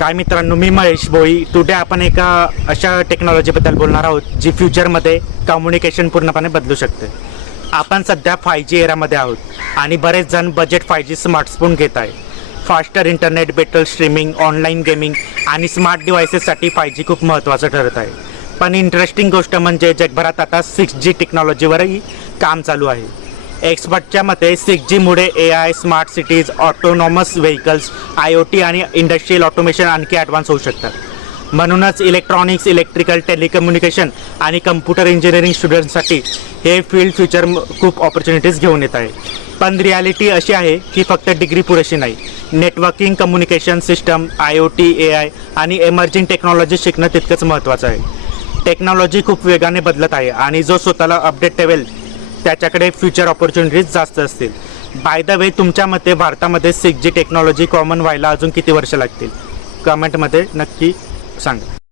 काय मित्रांनो, मी महेश भोई. टुडे आपण एका अशा टेक्नॉलॉजीबद्दल बोलणार आहोत जी फ्युचरमध्ये कम्युनिकेशन पूर्णपणे बदलू शकते. आपण सध्या 5G एरामध्ये आहोत आणि बरेच जण बजेट 5G स्मार्टफोन घेत आहे. Faster internet, better streaming, online gaming आणि स्मार्ट डिव्हायसेससाठी 5G खूप महत्त्वाचं ठरत आहे. पण इंटरेस्टिंग गोष्ट म्हणजे जगभरात आता 6G टेक्नॉलॉजीवरही काम चालू आहे. एक्सपर्टच्या मते 6Gमुळे AI, smart cities, autonomous vehicles, IoT आणि इंडस्ट्रियल ऑटोमेशन आणखी ॲडव्हान्स होऊ शकतात. म्हणूनच इलेक्ट्रॉनिक्स, इलेक्ट्रिकल, टेलिकम्युनिकेशन आणि कम्प्युटर इंजिनिअरिंग स्टुडंट्ससाठी हे फील्ड फ्युचर खूप ऑपॉर्च्युनिटीज घेऊन येत आहे. पण रियालिटी अशी आहे की फक्त डिग्री पुरेशी नाही. Networking, communication system, IoT, AI आणि एमर्जिंग टेक्नॉलॉजी शिकणं तितकंच महत्त्वाचं आहे. टेक्नॉलॉजी खूप वेगाने बदलत आहे आणि जो स्वतःला अपडेट ठेवेल त्याच्याकडे फ्युचर ऑपॉर्च्युनिटीज जास्त असतील. बाय द वे, तुमच्या मते भारतामध्ये 6G टेक्नॉलॉजी कॉमन व्हायला अजून किती वर्ष लागतील? कमेंटमध्ये नक्की सांगा.